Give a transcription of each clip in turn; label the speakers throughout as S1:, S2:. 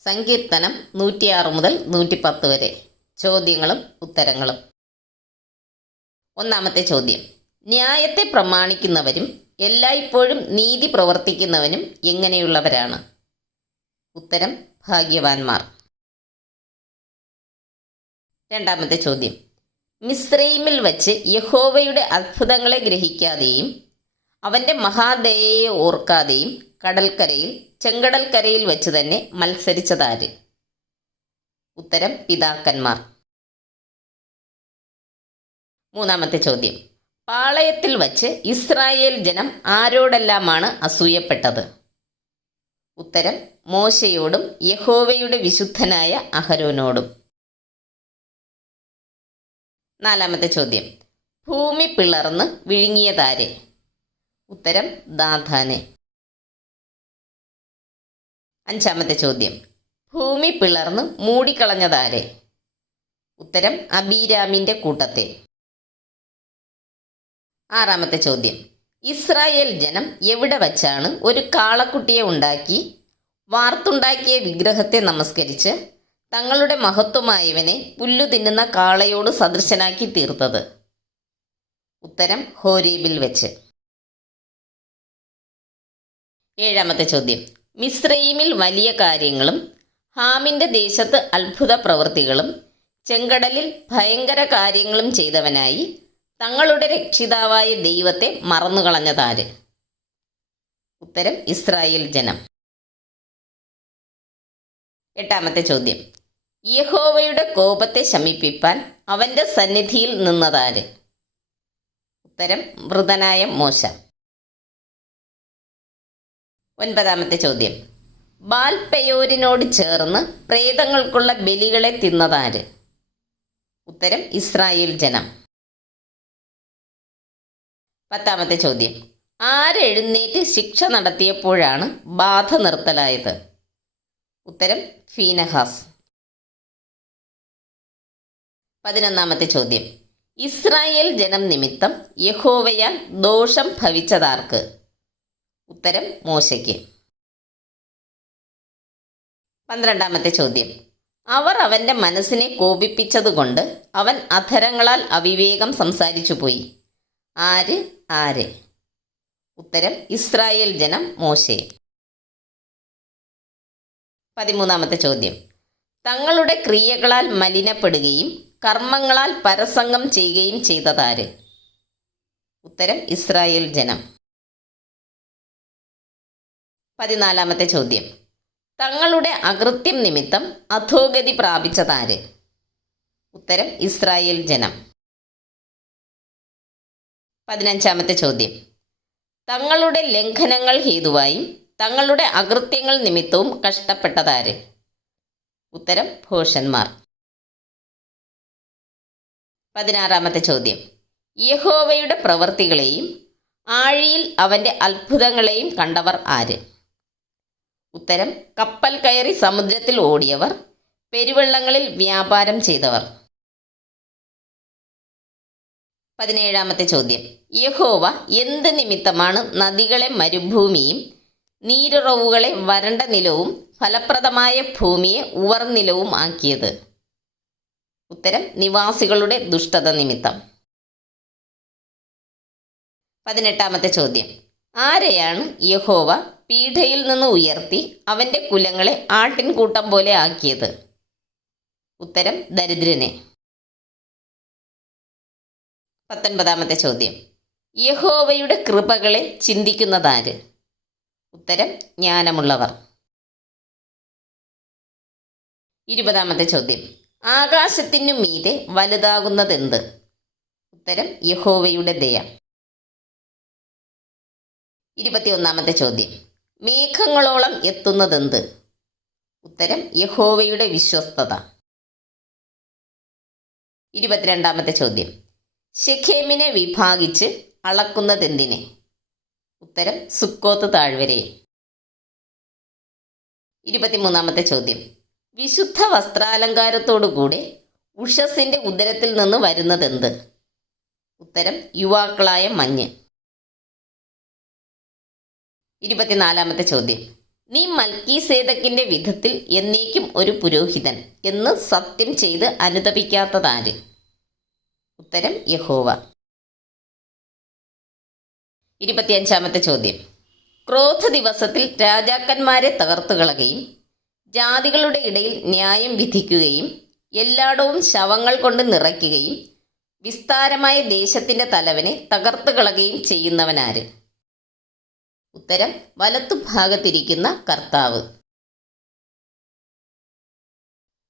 S1: സങ്കീർത്തനം നൂറ്റിയാറ് മുതൽ നൂറ്റിപ്പത്ത് വരെ. ചോദ്യങ്ങളും ഉത്തരങ്ങളും. ഒന്നാമത്തെ ചോദ്യം. ന്യായത്തെ പ്രമാണിക്കുന്നവരും എല്ലായ്പ്പോഴും നീതി പ്രവർത്തിക്കുന്നവനും എങ്ങനെയുള്ളവരാണ്? ഉത്തരം ഭാഗ്യവാൻമാർ രണ്ടാമത്തെ ചോദ്യം. മിസ്രൈമിൽ വച്ച് യഹോവയുടെ അത്ഭുതങ്ങളെ ഗ്രഹിക്കാതെയും അവന്റെ മഹാദയയെ ഓർക്കാതെയും കടൽക്കരയിൽ ചെങ്കടൽക്കരയിൽ വെച്ച് തന്നെ മത്സരിച്ചതാര്? ഉത്തരം പിതാക്കന്മാർ. മൂന്നാമത്തെ ചോദ്യം. പാളയത്തിൽ വച്ച് ഇസ്രായേൽ ജനം ആരോടെല്ലാമാണ് അസൂയപ്പെട്ടത്? ഉത്തരം മോശയോടും യഹോവയുടെ വിശുദ്ധനായ അഹരോനോടും. നാലാമത്തെ ചോദ്യം. ഭൂമി പിളർന്ന് വിഴുങ്ങിയതാരെ? ഉത്തരം ദാധാനെ അഞ്ചാമത്തെ ചോദ്യം. ഭൂമി പിളർന്ന് മൂടിക്കളഞ്ഞതാരെ? ഉത്തരം അബിരാമിന്റെ കൂട്ടത്തെ ആറാമത്തെ ചോദ്യം. ഇസ്രായേൽ ജനം എവിടെ വച്ചാണ് ഒരു കാളക്കുട്ടിയെ ഉണ്ടാക്കി വാർത്തുണ്ടാക്കിയ വിഗ്രഹത്തെ നമസ്കരിച്ച് തങ്ങളുടെ മഹത്വമായവനെ പുല്ലു തിന്നുന്ന കാളയോട് സദൃശനാക്കി തീർത്തത്? ഉത്തരം ഹോരീബിൽ വെച്ച്. ഏഴാമത്തെ ചോദ്യം. മിസ്രൈമിൽ വലിയ കാര്യങ്ങളും ഹാമിന്റെ ദേശത്ത് അത്ഭുത പ്രവൃത്തികളും ചെങ്കടലിൽ ഭയങ്കര കാര്യങ്ങളും ചെയ്തവനായി തങ്ങളുടെ രക്ഷിതാവായ ദൈവത്തെ മറന്നുകളഞ്ഞതാര്? ഉത്തരം ഇസ്രായേൽ ജനം. എട്ടാമത്തെ ചോദ്യം. യഹോവയുടെ കോപത്തെ ശമിപ്പിപ്പാൻ അവന്റെ സന്നിധിയിൽ നിന്നതാര്? ഉത്തരം മൃതനായ മോശ. ഒൻപതാമത്തെ ചോദ്യം. ബാൽപെയോരിനോട് ചേർന്ന് പ്രേതങ്ങൾക്കുള്ള ബലികളെ തിന്നതാര്? ഉത്തരം ഇസ്രായേൽ ജനം. പത്താമത്തെ ചോദ്യം. ആരെഴുന്നേറ്റ് ശിക്ഷ നടത്തിയപ്പോഴാണ് ബാധ നിർത്തലായത്? ഉത്തരം ഫീനഹാസ്. പതിനൊന്നാമത്തെ ചോദ്യം. ഇസ്രായേൽ ജനം നിമിത്തം യഹോവയാൽ ദോഷം ഭവിച്ചതാർക്ക്? ഉത്തരം മോശയ്ക്ക്. പന്ത്രണ്ടാമത്തെ ചോദ്യം. അവർ അവന്റെ മനസ്സിനെ കോപിപ്പിച്ചതുകൊണ്ട് അവൻ അധരങ്ങളാൽ അവിവേകം സംസാരിച്ചു പോയി. ആര്? ആര്? ഉത്തരം ഇസ്രായേൽ ജനം മോശയെ പതിമൂന്നാമത്തെ ചോദ്യം. തങ്ങളുടെ ക്രിയകളാൽ മലിനപ്പെടുകയും കർമ്മങ്ങളാൽ പരസംഗം ചെയ്യുകയും ചെയ്തതാര്? ഉത്തരം ഇസ്രായേൽ ജനം. പതിനാലാമത്തെ ചോദ്യം. തങ്ങളുടെ അകൃത്യം നിമിത്തം അധോഗതി പ്രാപിച്ചതാര് ഉത്തരം ഇസ്രായേൽ ജനം. പതിനഞ്ചാമത്തെ ചോദ്യം. തങ്ങളുടെ ലംഘനങ്ങൾ ഹേതുവായും തങ്ങളുടെ അകൃത്യങ്ങൾ നിമിത്തവും കഷ്ടപ്പെട്ടതാര് ഉത്തരം ഭോഷന്മാർ. പതിനാറാമത്തെ ചോദ്യം. യഹോവയുടെ പ്രവൃത്തികളെയും ആഴിയിൽ അവന്റെ അത്ഭുതങ്ങളെയും കണ്ടവർ ആര്? ഉത്തരം കപ്പൽ കയറി സമുദ്രത്തിൽ ഓടിയവർ പെരുവെള്ളങ്ങളിൽ വ്യാപാരം ചെയ്തവർ. പതിനേഴാമത്തെ ചോദ്യം. യഹോവ എന്ത് നിമിത്തമാണ് നദികളെ മരുഭൂമിയും നീരുറവുകളെ വരണ്ട നിലവും ഫലപ്രദമായ ഭൂമിയെ ഉവർനിലവും ആക്കിയത്? ഉത്തരം നിവാസികളുടെ ദുഷ്ടത നിമിത്തം. പതിനെട്ടാമത്തെ ചോദ്യം. ആരെയാണ് യഹോവ പീഠയിൽ നിന്ന് ഉയർത്തി അവന്റെ കുലങ്ങളെ ആട്ടിൻകൂട്ടം പോലെ ആക്കിയത്. ഉത്തരം ദരിദ്രനെ. പത്തൊൻപതാമത്തെ ചോദ്യം. യഹോവയുടെ കൃപകളെ ചിന്തിക്കുന്നതാര്? ഉത്തരം ജ്ഞാനമുള്ളവർ. ഇരുപതാമത്തെ ചോദ്യം. ആകാശത്തിനു മീതെ വലുതാകുന്നതെന്ത്? ഉത്തരം യഹോവയുടെ ദയ. ഇരുപത്തിയൊന്നാമത്തെ ചോദ്യം. മേഘങ്ങളോളം എത്തുന്നതെന്ത്? ഉത്തരം യഹോവയുടെ വിശ്വസ്തത. ഇരുപത്തിരണ്ടാമത്തെ ചോദ്യം. ഷെഖേമിനെ വിഭാഗിച്ച് അളക്കുന്നതെന്തിനെ? ഉത്തരം സുക്കോത്ത് താഴ്വരെ ഇരുപത്തിമൂന്നാമത്തെ ചോദ്യം. വിശുദ്ധ വസ്ത്രാലങ്കാരത്തോടുകൂടെ ഉഷസിന്റെ ഉദരത്തിൽ നിന്ന് വരുന്നതെന്ത്? ഉത്തരം യുവാക്കളായ മഞ്ഞ്. ഇരുപത്തിനാലാമത്തെ ചോദ്യം. നീ മൽക്കി സേതക്കിന്റെ വിധത്തിൽ എന്നേക്കും ഒരു പുരോഹിതൻ എന്ന് സത്യം ചെയ്ത് അനുതപിക്കാത്തതാര് ഉത്തരം യഹോവ. ഇരുപത്തിയഞ്ചാമത്തെ ചോദ്യം. ക്രോധ ദിവസത്തിൽ രാജാക്കന്മാരെ തകർത്തു കളകയും ജാതികളുടെ ഇടയിൽ ന്യായം വിധിക്കുകയും എല്ലായിടവും ശവങ്ങൾ കൊണ്ട് നിറയ്ക്കുകയും വിസ്താരമായ ദേശത്തിന്റെ തലവനെ തകർത്തു കളകയും ചെയ്യുന്നവനാര്? ഉത്തരം വലത്തുഭാഗത്തിരിക്കുന്ന കർത്താവ്.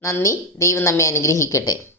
S1: നന്ദി. ദൈവം നമ്മെ അനുഗ്രഹിക്കട്ടെ.